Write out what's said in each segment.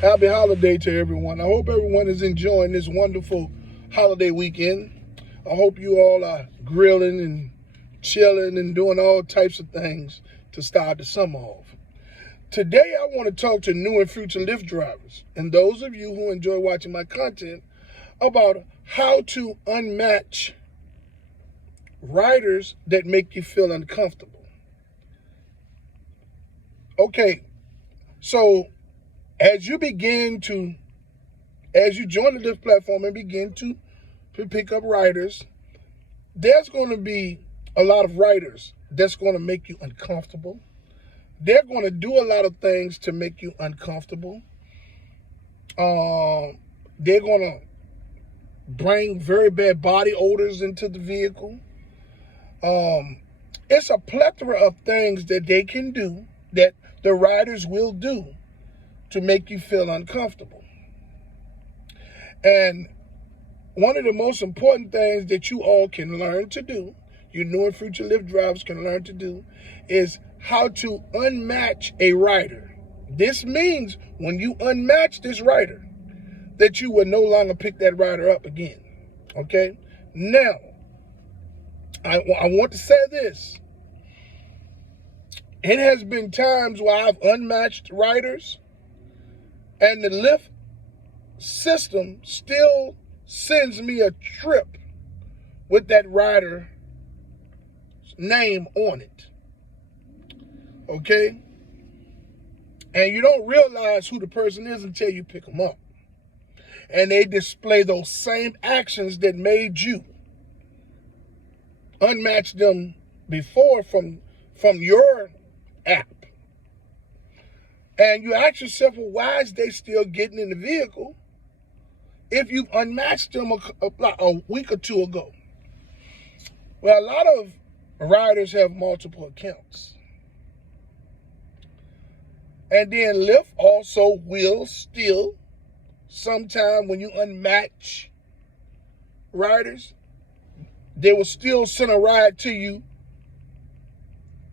Happy holiday to everyone. I hope everyone is enjoying this wonderful holiday weekend. I hope you all are grilling and chilling and doing all types of things to start the summer off. Today, I want to talk to new and future Lyft drivers and those of you who enjoy watching my content about how to unmatch riders that make you feel uncomfortable. Okay, so as you join the Lyft platform and begin to pick up riders, there's going to be a lot of riders that's going to make you uncomfortable. They're going to do a lot of things to make you uncomfortable. They're going to bring very bad body odors into the vehicle. It's a plethora of things that they can do, that the riders will do, to make you feel uncomfortable. And one of the most important things that you all can learn to do, you new and future Lyft drivers can learn to do, is how to unmatch a rider. This means when you unmatch this rider, that you will no longer pick that rider up again. Okay? Now, I want to say this. It has been times where I've unmatched riders, and the Lyft system still sends me a trip with that rider's name on it. Okay? And you don't realize who the person is until you pick them up. And they display those same actions that made you unmatch them before from your app. And you ask yourself, well, why is they still getting in the vehicle if you unmatched them a week or two ago? Well, a lot of riders have multiple accounts. And then Lyft also will still, sometime when you unmatch riders, they will still send a ride to you,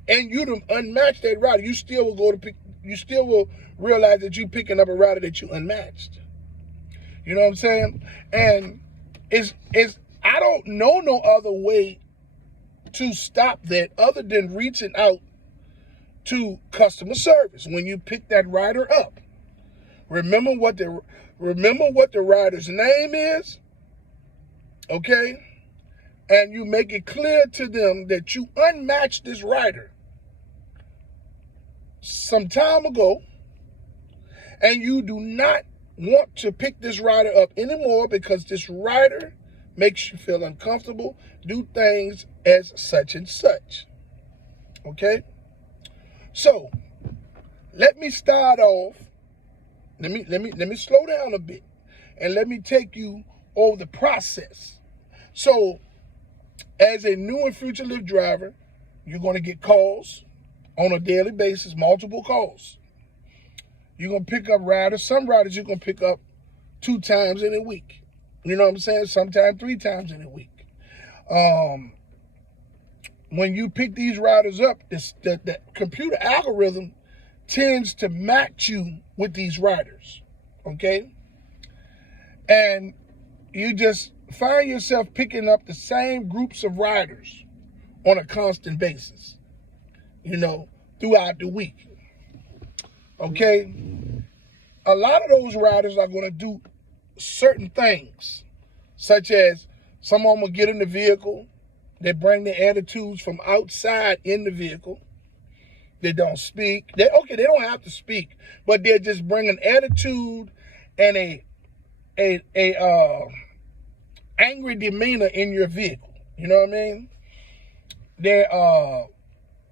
and you to unmatch that rider. You still will realize that you're picking up a rider that you unmatched. You know what I'm saying? And I don't know no other way to stop that other than reaching out to customer service when you pick that rider up. Remember what the rider's name is, okay? And you make it clear to them that you unmatched this rider some time ago, and you do not want to pick this rider up anymore because this rider makes you feel uncomfortable, do things as such and such. Okay? So, let me start off. Let me slow down a bit, and let me take you over the process. So, as a new and future Lyft driver, you're going to get calls on a daily basis, multiple calls. You're going to pick up riders. Some riders you're going to pick up 2 times in a week. You know what I'm saying? Sometimes 3 times in a week. When you pick these riders up, the computer algorithm tends to match you with these riders. Okay? And you just find yourself picking up the same groups of riders on a constant basis, throughout the week. Okay? A lot of those riders are going to do certain things, such as some of them will get in the vehicle, they bring their attitudes from outside in the vehicle. They don't speak. They don't have to speak, but they're just bring an attitude and a angry demeanor in your vehicle. You know what I mean? There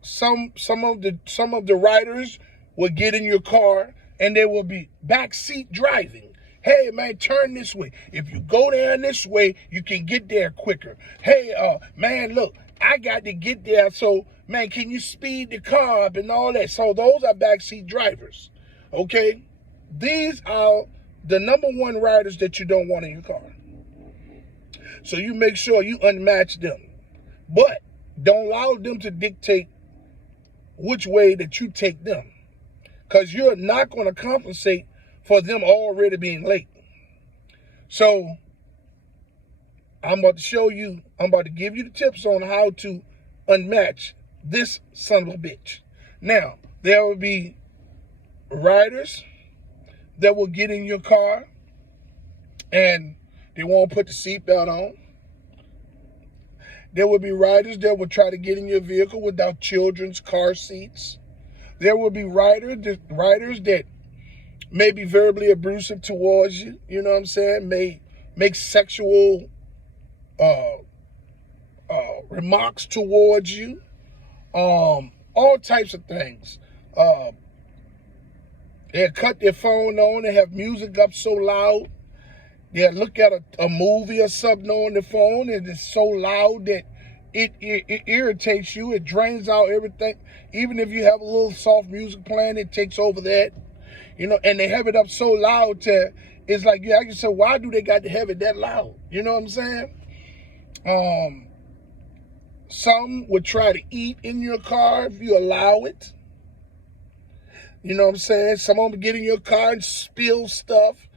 some of the riders will get in your car and they will be backseat driving. Hey man, turn this way. If you go down this way, you can get there quicker. Hey, man, look, I got to get there, so man, can you speed the car up and all that? So those are backseat drivers. Okay? These are the number one riders that you don't want in your car. So you make sure you unmatch them. But don't allow them to dictate which way that you take them. Because you're not going to compensate for them already being late. So I'm about to give you the tips on how to unmatch this son of a bitch. Now, there will be riders that will get in your car and they won't put the seatbelt on. There will be riders that will try to get in your vehicle without children's car seats. There will be riders that may be verbally abusive towards you. You know what I'm saying? May make sexual remarks towards you. All types of things. They'll cut their phone on. They have music up so loud. They'll look at a movie or something on the phone, and it's so loud that it irritates you. It drains out everything. Even if you have a little soft music playing, it takes over that. You know, and they have it up so loud it's like you actually say, why do they got to have it that loud? You know what I'm saying? Some would try to eat in your car if you allow it. You know what I'm saying? Someone would get in your car and spill stuff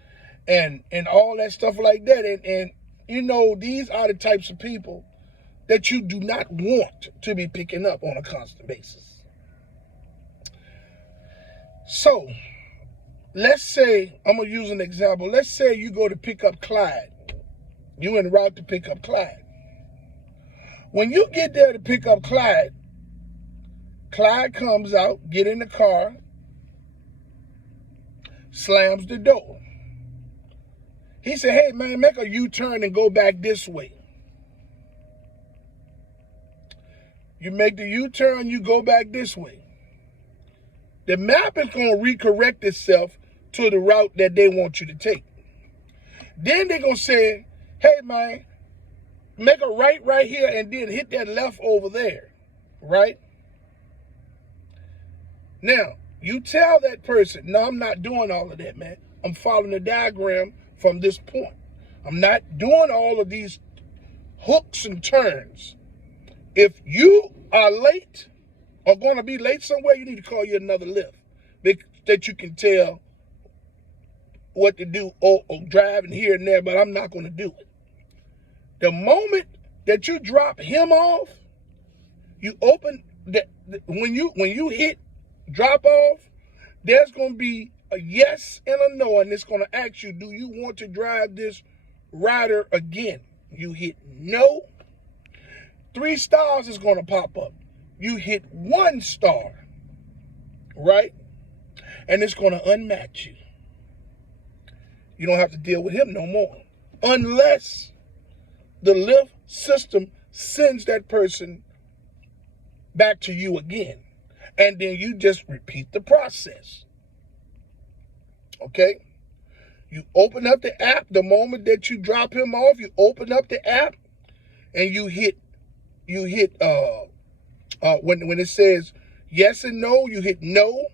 and all that stuff like that. And you know, these are the types of people that you do not want to be picking up on a constant basis. So, let's say, I'm going to use an example. Let's say you go to pick up Clyde. You en route to pick up Clyde. When you get there to pick up Clyde, Clyde comes out, get in the car, slams the door. He said, hey, man, make a U-turn and go back this way. You make the U-turn, you go back this way. The map is going to recorrect itself to the route that they want you to take. Then they're going to say, hey, man, make a right here and then hit that left over there, right? Now, you tell that person, no, I'm not doing all of that, man. I'm following the diagram from this point. I'm not doing all of these hooks and turns. If you are late or going to be late somewhere, you need to call you another Lyft that you can tell what to do or driving here and there, but I'm not going to do it. The moment that you drop him off, you open when you hit drop off, there's going to be a yes and a no, and it's going to ask you, do you want to drive this rider again? You hit no. 3 stars is going to pop up. You hit 1 star, right? And it's going to unmatch you. You don't have to deal with him no more. Unless the Lyft system sends that person back to you again. And then you just repeat the process. Okay? You open up the app the moment that you drop him off. You open up the app and you hit when it says yes and no, you hit no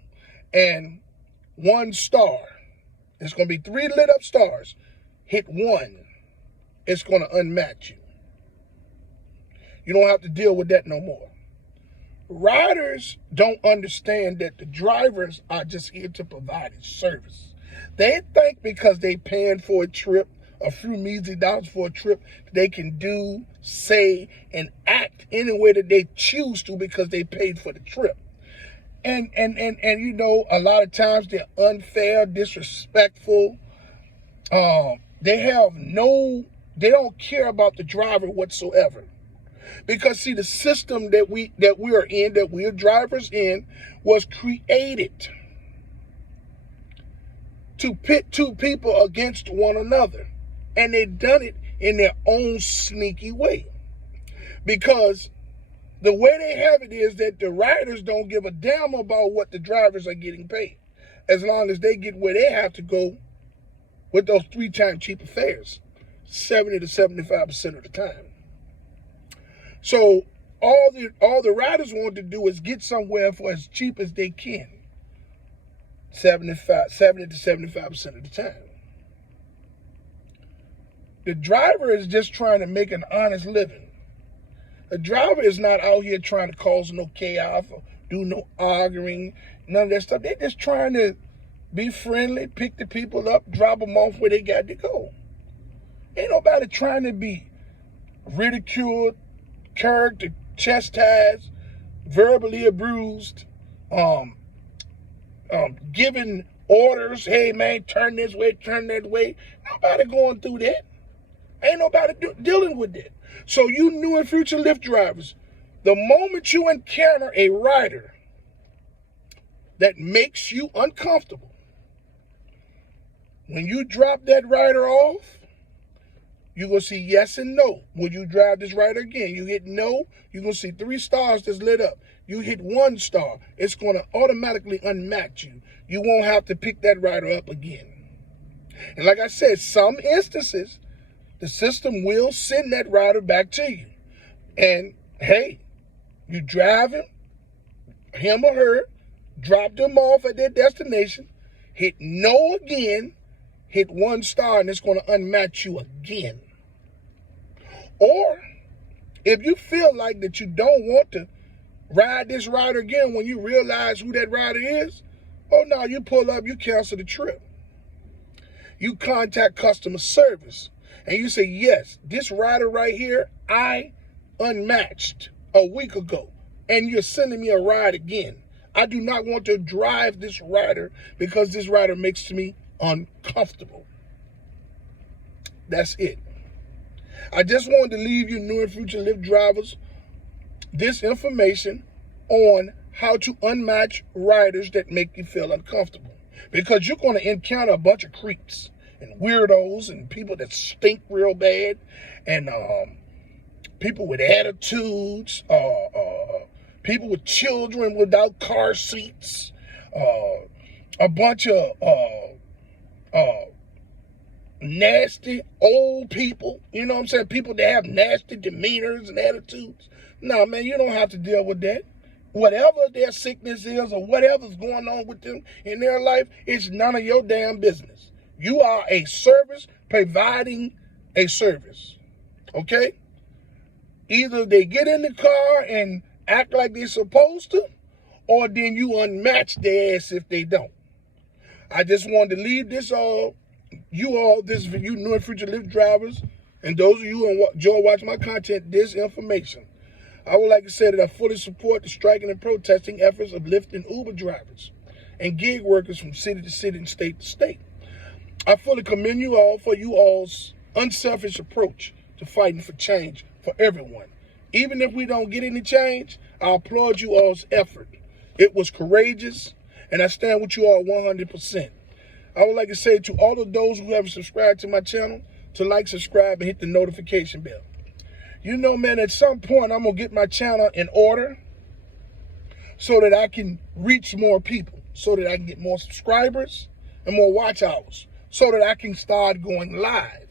and 1 star. It's going to be 3 lit up stars. Hit 1. It's going to unmatch you. You don't have to deal with that no more. Riders don't understand that the drivers are just here to provide a service. They think because they paying for a trip, a few measly dollars for a trip, they can do, say, and act any way that they choose to because they paid for the trip. And you know, a lot of times they're unfair, disrespectful. They don't care about the driver whatsoever. Because see, the system that we are drivers in, was created to pit 2 people against one another. And they've done it in their own sneaky way. Because the way they have it is that the riders don't give a damn about what the drivers are getting paid, as long as they get where they have to go with those 3 times cheaper fares, 70 to 75% of the time. So all the riders want to do is get somewhere for as cheap as they can, 70 to 75% of the time. The driver is just trying to make an honest living. The driver is not out here trying to cause no chaos or do no arguing, none of that stuff. They're just trying to Be friendly, pick the people up, drop them off where they got to go. Ain't nobody trying to be ridiculed, character chastised, verbally abused, giving orders, hey man, turn this way, turn that way. Nobody going through that. Ain't nobody dealing with that. So you new and future Lyft drivers, the moment you encounter a rider that makes you uncomfortable, when you drop that rider off, you're going to see yes and no. When you drive this rider again, you hit no, you're going to see 3 stars that's lit up. You hit 1 star, it's going to automatically unmatch you. You won't have to pick that rider up again. And like I said, some instances, the system will send that rider back to you. And hey, you drive him or her, drop them off at their destination, hit no again, hit 1 star, and it's going to unmatch you again. Or if you feel like that you don't want to ride this rider again when you realize who that rider is, oh no, you pull up, you cancel the trip. You contact customer service and you say, yes, this rider right here, I unmatched a week ago and you're sending me a ride again. I do not want to drive this rider because this rider makes me uncomfortable. That's it. I just wanted to leave you new and future Lyft drivers this information on how to unmatch riders that make you feel uncomfortable. Because you're going to encounter a bunch of creeps and weirdos and people that stink real bad and people with attitudes, people with children without car seats, a bunch of nasty old people, you know what I'm saying? People that have nasty demeanors and attitudes. No, man, you don't have to deal with that. Whatever their sickness is or whatever's going on with them in their life, it's none of your damn business. You are a service providing a service, okay? Either they get in the car and act like they're supposed to, or then you unmatch their ass if they don't. I just wanted to leave this you new and future Lyft drivers, and those of you who enjoy watching my content, this information. I would like to say that I fully support the striking and protesting efforts of Lyft and Uber drivers and gig workers from city to city and state to state. I fully commend you all for you all's unselfish approach to fighting for change for everyone. Even if we don't get any change, I applaud you all's effort. It was courageous, and I stand with you all 100%. I would like to say to all of those who haven't subscribed to my channel to like, subscribe, and hit the notification bell. You know, man, at some point, I'm going to get my channel in order so that I can reach more people, so that I can get more subscribers and more watch hours, so that I can start going live.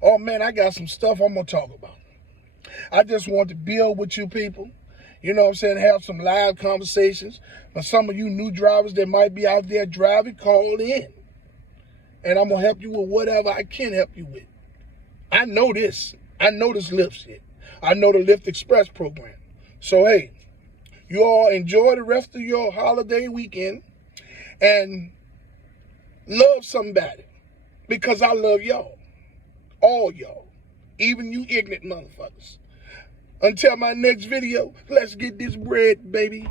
Oh, man, I got some stuff I'm going to talk about. I just want to build with you people, you know what I'm saying, have some live conversations. For some of you new drivers that might be out there driving, call in. And I'm going to help you with whatever I can help you with. I know this. I know this Lyft shit. I know the Lyft Express program. So, hey, you all enjoy the rest of your holiday weekend and love somebody because I love y'all. All y'all. Even you ignorant motherfuckers. Until my next video, let's get this bread, baby.